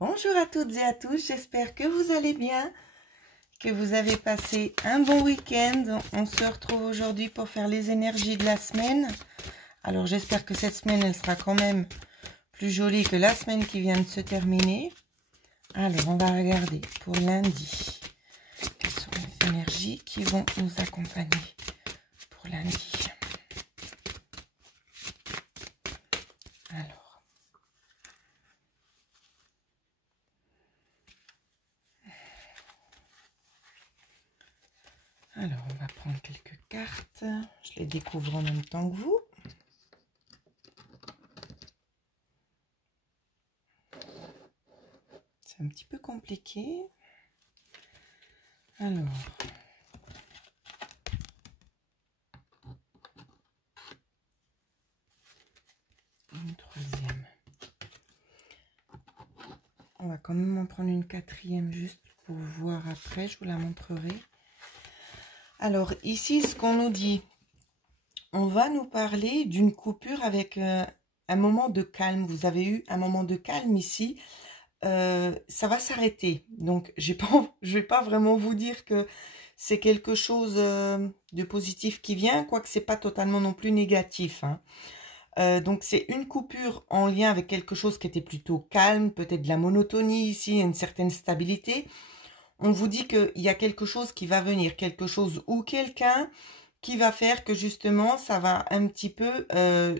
Bonjour à toutes et à tous, j'espère que vous allez bien, que vous avez passé un bon week-end. On se retrouve aujourd'hui pour faire les énergies de la semaine. Alors j'espère que cette semaine, elle sera quand même plus jolie que la semaine qui vient de se terminer. Alors on va regarder pour lundi. Quelles sont les énergies qui vont nous accompagner pour lundi? Alors, on va prendre quelques cartes. Je les découvre en même temps que vous. C'est un petit peu compliqué. Alors. Une troisième. On va quand même en prendre une quatrième juste pour voir après. Je vous la montrerai. Alors, ici, ce qu'on nous dit, on va nous parler d'une coupure avec un moment de calme. Vous avez eu un moment de calme ici. Ça va s'arrêter. Donc, je vais pas vraiment vous dire que c'est quelque chose de positif qui vient, quoique c'est pas totalement non plus négatif. Hein. Donc, c'est une coupure en lien avec quelque chose qui était plutôt calme, peut-être de la monotonie ici, une certaine stabilité. On vous dit qu'il y a quelque chose qui va venir, quelque chose ou quelqu'un qui va faire que justement, ça va un petit peu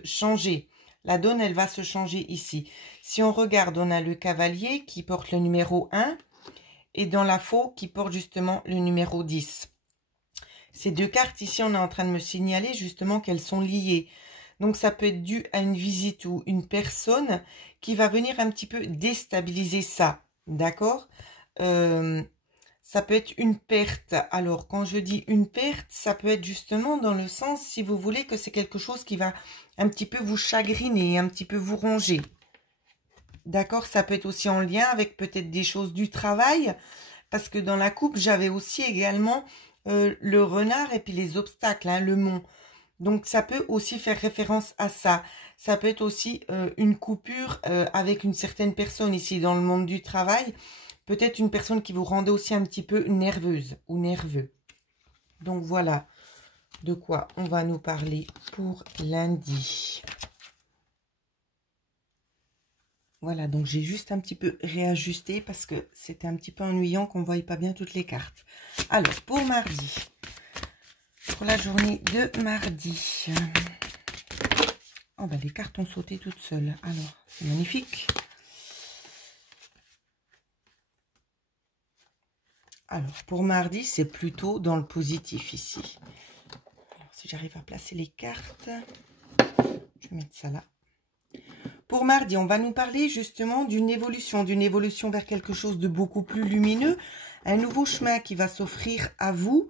changer. La donne, elle va se changer ici. Si on regarde, on a le cavalier qui porte le numéro 1 et dans la faux qui porte justement le numéro 10. Ces deux cartes ici, on est en train de me signaler justement qu'elles sont liées. Donc, ça peut être dû à une visite ou une personne qui va venir un petit peu déstabiliser ça. D'accord ? Ça peut être une perte. Alors, quand je dis une perte, ça peut être justement dans le sens, si vous voulez, que c'est quelque chose qui va un petit peu vous chagriner, un petit peu vous ronger. D'accord? Ça peut être aussi en lien avec peut-être des choses du travail, parce que dans la coupe, j'avais aussi également le renard et puis les obstacles, hein, le mont. Donc, ça peut aussi faire référence à ça. Ça peut être aussi une coupure avec une certaine personne ici dans le monde du travail. Peut-être une personne qui vous rendait aussi un petit peu nerveuse ou nerveux. Donc, voilà de quoi on va nous parler pour lundi. Voilà, donc j'ai juste un petit peu réajusté parce que c'était un petit peu ennuyant qu'on ne voyait pas bien toutes les cartes. Alors, pour mardi, pour la journée de mardi. Oh, ben les cartes ont sauté toutes seules. Alors, c'est magnifique. Alors, pour mardi, c'est plutôt dans le positif ici. Alors, si j'arrive à placer les cartes, je vais mettre ça là. Pour mardi, on va nous parler justement d'une évolution vers quelque chose de beaucoup plus lumineux. Un nouveau chemin qui va s'offrir à vous.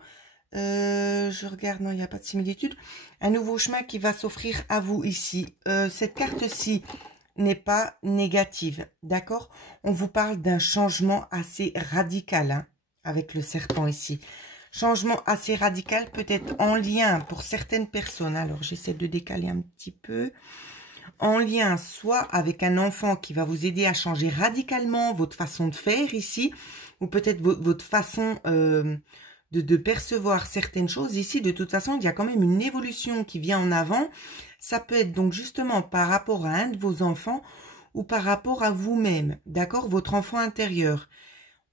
Je regarde, non, il n'y a pas de similitude. Un nouveau chemin qui va s'offrir à vous ici. Cette carte-ci n'est pas négative, d'accord? On vous parle d'un changement assez radical, hein, avec le serpent ici. Changement assez radical, peut-être en lien pour certaines personnes. Alors, j'essaie de décaler un petit peu. En lien soit avec un enfant qui va vous aider à changer radicalement votre façon de faire ici, ou peut-être votre façon de percevoir certaines choses. Ici, de toute façon, il y a quand même une évolution qui vient en avant. Ça peut être donc justement par rapport à un de vos enfants ou par rapport à vous-même, d'accord? Votre enfant intérieur.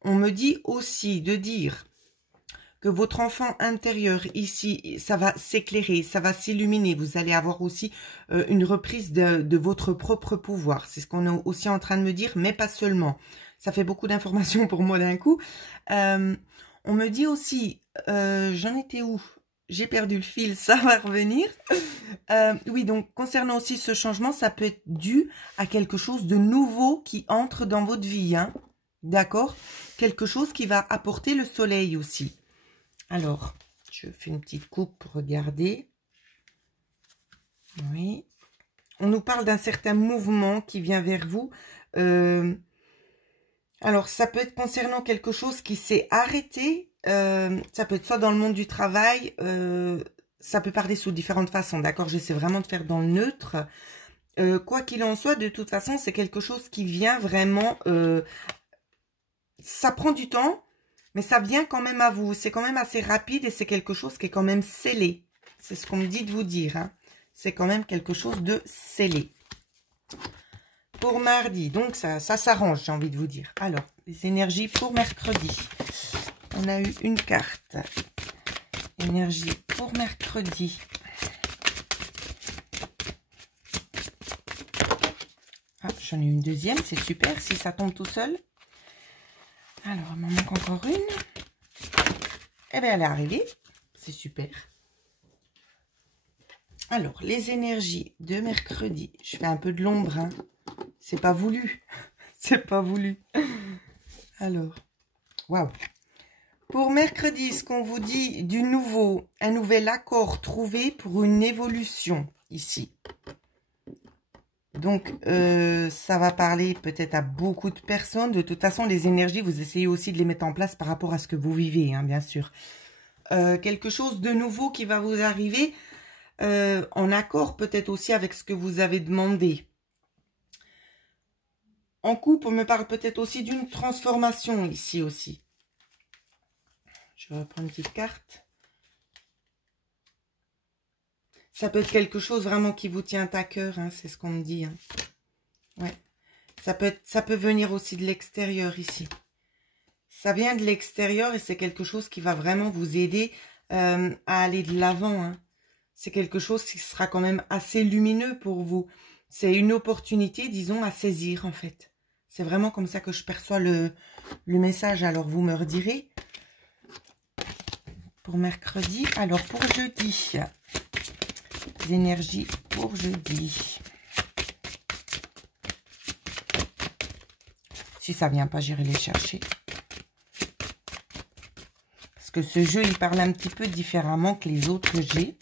On me dit aussi de dire que votre enfant intérieur ici, ça va s'éclairer, ça va s'illuminer. Vous allez avoir aussi une reprise de votre propre pouvoir. C'est ce qu'on est aussi en train de me dire, mais pas seulement. Ça fait beaucoup d'informations pour moi d'un coup. On me dit aussi, j'en étais où? J'ai perdu le fil, ça va revenir. Oui, donc concernant aussi ce changement, ça peut être dû à quelque chose de nouveau qui entre dans votre vie. Hein, d'accord? Quelque chose qui va apporter le soleil aussi. Alors, je fais une petite coupe pour regarder. Oui. On nous parle d'un certain mouvement qui vient vers vous. Alors, ça peut être concernant quelque chose qui s'est arrêté. Ça peut être soit dans le monde du travail. Ça peut parler sous différentes façons, d'accord? J'essaie vraiment de faire dans le neutre. quoi qu'il en soit, de toute façon, c'est quelque chose qui vient vraiment... ça prend du temps, mais ça vient quand même à vous. C'est quand même assez rapide et c'est quelque chose qui est quand même scellé. C'est ce qu'on me dit de vous dire. Hein. C'est quand même quelque chose de scellé. Pour mardi, donc ça s'arrange, j'ai envie de vous dire. Alors, les énergies pour mercredi. On a eu une carte. Énergie pour mercredi. Ah, j'en ai une deuxième, c'est super si ça tombe tout seul. Alors, il m'en manque encore une. Eh bien, elle est arrivée. C'est super. Alors, les énergies de mercredi. Je fais un peu de l'ombre, hein. C'est pas voulu. C'est pas voulu. Alors, waouh. Pour mercredi, ce qu'on vous dit du nouveau, un nouvel accord trouvé pour une évolution ici. Donc, ça va parler peut-être à beaucoup de personnes. De toute façon, les énergies, vous essayez aussi de les mettre en place par rapport à ce que vous vivez, hein, bien sûr. Quelque chose de nouveau qui va vous arriver en accord peut-être aussi avec ce que vous avez demandé. En couple, on me parle peut-être aussi d'une transformation ici aussi. Je vais reprendre une petite carte. Ça peut être quelque chose vraiment qui vous tient à cœur, hein, c'est ce qu'on me dit. Hein. Ouais. Ça peut venir aussi de l'extérieur ici. Ça vient de l'extérieur et c'est quelque chose qui va vraiment vous aider à aller de l'avant. Hein. C'est quelque chose qui sera quand même assez lumineux pour vous. C'est une opportunité, disons, à saisir en fait. C'est vraiment comme ça que je perçois le message. Alors, vous me redirez. Pour mercredi. Alors, pour jeudi. Les énergies pour jeudi. Si ça vient pas, j'irai les chercher. Parce que ce jeu, il parle un petit peu différemment que les autres que j'ai.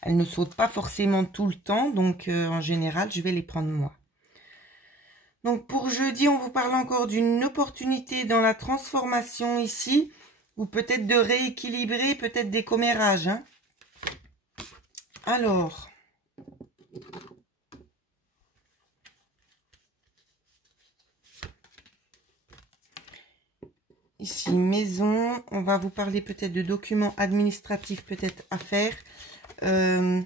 Elles ne sautent pas forcément tout le temps. Donc, en général, je vais les prendre moi. Donc, pour jeudi, on vous parle encore d'une opportunité dans la transformation ici. Ou peut-être de rééquilibrer, peut-être des commérages. Hein. Alors. Ici, maison. On va vous parler peut-être de documents administratifs, peut-être à faire. Il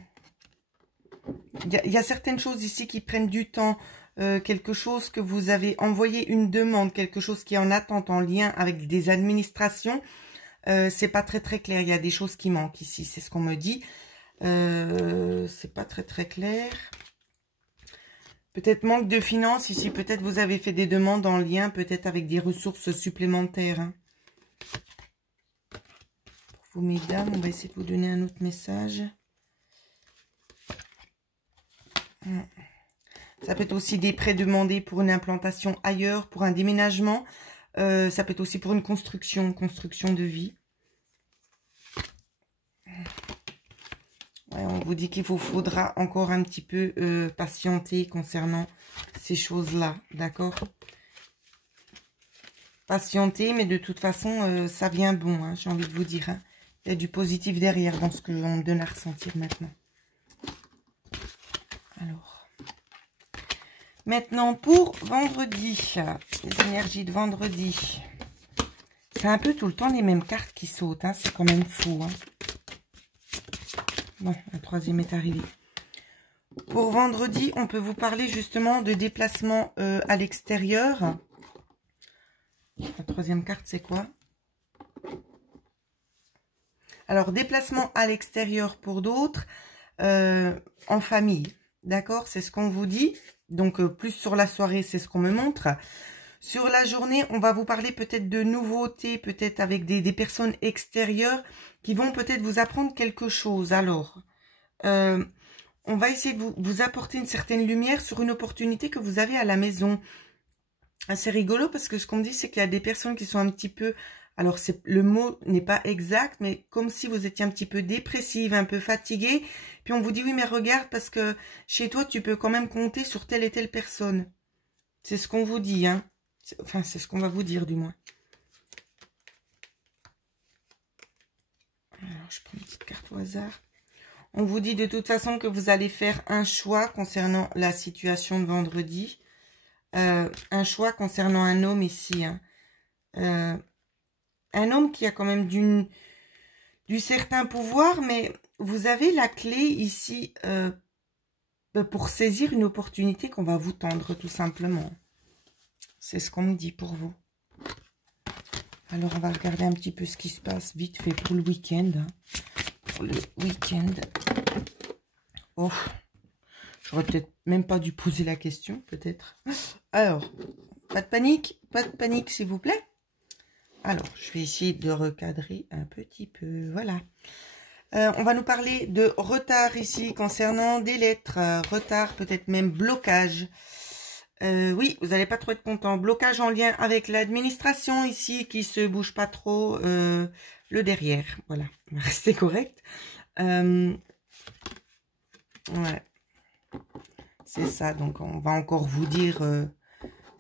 y a certaines choses ici qui prennent du temps. Quelque chose que vous avez envoyé une demande, quelque chose qui est en attente en lien avec des administrations. C'est pas très clair. Il y a des choses qui manquent ici. C'est ce qu'on me dit. C'est pas très clair. Peut-être manque de finances ici. Peut-être vous avez fait des demandes en lien peut-être avec des ressources supplémentaires. Hein. Pour vous, mesdames, on va essayer de vous donner un autre message. Ça peut être aussi des prêts demandés pour une implantation ailleurs, pour un déménagement. Ça peut être aussi pour une construction de vie. Ouais, on vous dit qu'il vous faudra encore un petit peu patienter concernant ces choses-là, d'accord? Patienter, mais de toute façon, ça vient bon, hein, j'ai envie de vous dire. Hein. Il y a du positif derrière dans ce que l'on me donne à ressentir maintenant. Alors, maintenant pour vendredi, les énergies de vendredi. C'est un peu tout le temps les mêmes cartes qui sautent, hein, c'est quand même fou. Hein. Bon, la troisième est arrivée. Pour vendredi, on peut vous parler justement de déplacement à l'extérieur. La troisième carte, c'est quoi? Alors, déplacement à l'extérieur pour d'autres, en famille. D'accord? C'est ce qu'on vous dit. Donc, plus sur la soirée, c'est ce qu'on me montre. Sur la journée, on va vous parler peut-être de nouveautés, peut-être avec des personnes extérieures qui vont peut-être vous apprendre quelque chose. Alors, on va essayer de vous apporter une certaine lumière sur une opportunité que vous avez à la maison. C'est rigolo parce que ce qu'on me dit, c'est qu'il y a des personnes qui sont un petit peu... Alors, le mot n'est pas exact, mais comme si vous étiez un petit peu dépressive, un peu fatiguée. Puis on vous dit, oui, mais regarde, parce que chez toi, tu peux quand même compter sur telle et telle personne. C'est ce qu'on vous dit, hein. Enfin, c'est ce qu'on va vous dire, du moins. Alors, je prends une petite carte au hasard. On vous dit de toute façon que vous allez faire un choix concernant la situation de vendredi. Un choix concernant un homme ici. Hein. Un homme qui a quand même du certain pouvoir, mais vous avez la clé ici pour saisir une opportunité qu'on va vous tendre tout simplement. C'est ce qu'on me dit pour vous. Alors, on va regarder un petit peu ce qui se passe vite fait pour le week-end. Hein. Pour le week-end. Oh, j'aurais peut-être même pas dû poser la question, peut-être. Alors, pas de panique s'il vous plaît. Alors, je vais essayer de recadrer un petit peu, voilà. On va nous parler de retard ici concernant des lettres. Retard, peut-être même blocage. Oui, vous n'allez pas trop être content. Blocage en lien avec l'administration ici qui se bouge pas trop le derrière. Voilà, on va rester correct. Ouais. C'est ça, donc on va encore vous dire,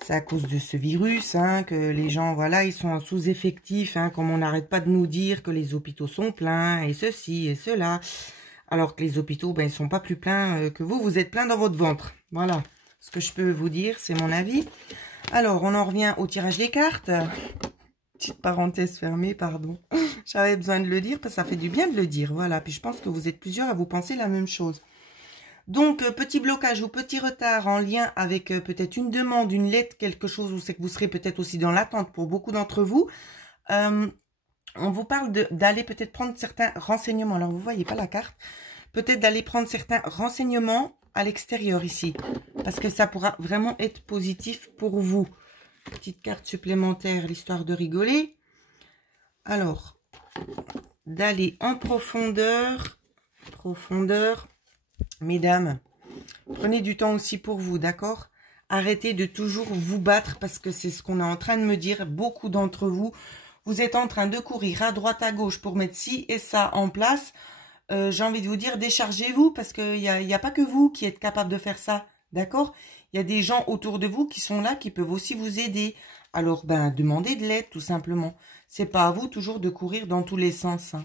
c'est à cause de ce virus, hein, que les gens, voilà, ils sont en sous-effectif, hein, comme on n'arrête pas de nous dire que les hôpitaux sont pleins, et ceci, et cela, alors que les hôpitaux, ben, ils sont pas plus pleins que vous, vous êtes plein dans votre ventre. Voilà, ce que je peux vous dire, c'est mon avis. Alors, on en revient au tirage des cartes. Petite parenthèse fermée, pardon. J'avais besoin de le dire, parce que ça fait du bien de le dire, voilà. Puis je pense que vous êtes plusieurs à vous penser la même chose. Donc, petit blocage ou petit retard en lien avec peut-être une demande, une lettre, quelque chose où c'est que vous serez peut-être aussi dans l'attente pour beaucoup d'entre vous. On vous parle d'aller peut-être prendre certains renseignements. Alors, vous voyez pas la carte. Peut-être d'aller prendre certains renseignements à l'extérieur ici. Parce que ça pourra vraiment être positif pour vous. Petite carte supplémentaire, l'histoire de rigoler. Alors, d'aller en profondeur. Mesdames, prenez du temps aussi pour vous, d'accord? Arrêtez de toujours vous battre parce que c'est ce qu'on est en train de me dire. Beaucoup d'entre vous, vous êtes en train de courir à droite, à gauche pour mettre ci et ça en place. J'ai envie de vous dire, déchargez-vous parce qu'il n'y a pas que vous qui êtes capable de faire ça, d'accord? Il y a des gens autour de vous qui sont là, qui peuvent aussi vous aider. Alors, ben, demandez de l'aide tout simplement. C'est pas à vous toujours de courir dans tous les sens. Hein.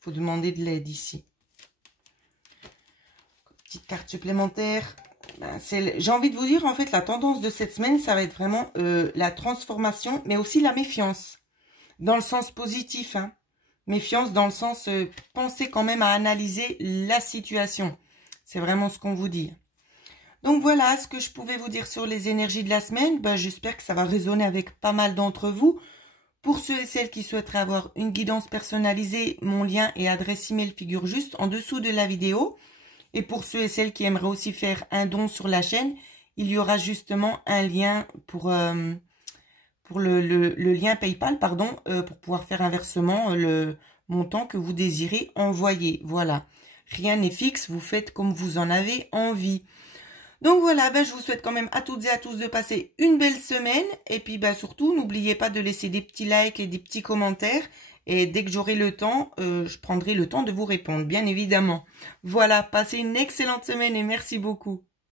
Faut demander de l'aide ici. Petite carte supplémentaire. Ben, j'ai envie de vous dire, en fait, la tendance de cette semaine, ça va être vraiment la transformation, mais aussi la méfiance. Dans le sens positif, hein. Méfiance dans le sens, pensez quand même à analyser la situation. C'est vraiment ce qu'on vous dit. Donc voilà ce que je pouvais vous dire sur les énergies de la semaine. Ben, j'espère que ça va résonner avec pas mal d'entre vous. Pour ceux et celles qui souhaiteraient avoir une guidance personnalisée, mon lien et adresse email figurent juste en dessous de la vidéo. Et pour ceux et celles qui aimeraient aussi faire un don sur la chaîne, il y aura justement un lien pour le lien PayPal, pardon, pour pouvoir faire un versement, le montant que vous désirez envoyer. Voilà. Rien n'est fixe, vous faites comme vous en avez envie. Donc voilà, ben, je vous souhaite quand même à toutes et à tous de passer une belle semaine. Et puis ben, surtout, n'oubliez pas de laisser des petits likes et des petits commentaires. Et dès que j'aurai le temps, je prendrai le temps de vous répondre, bien évidemment. Voilà, passez une excellente semaine et merci beaucoup.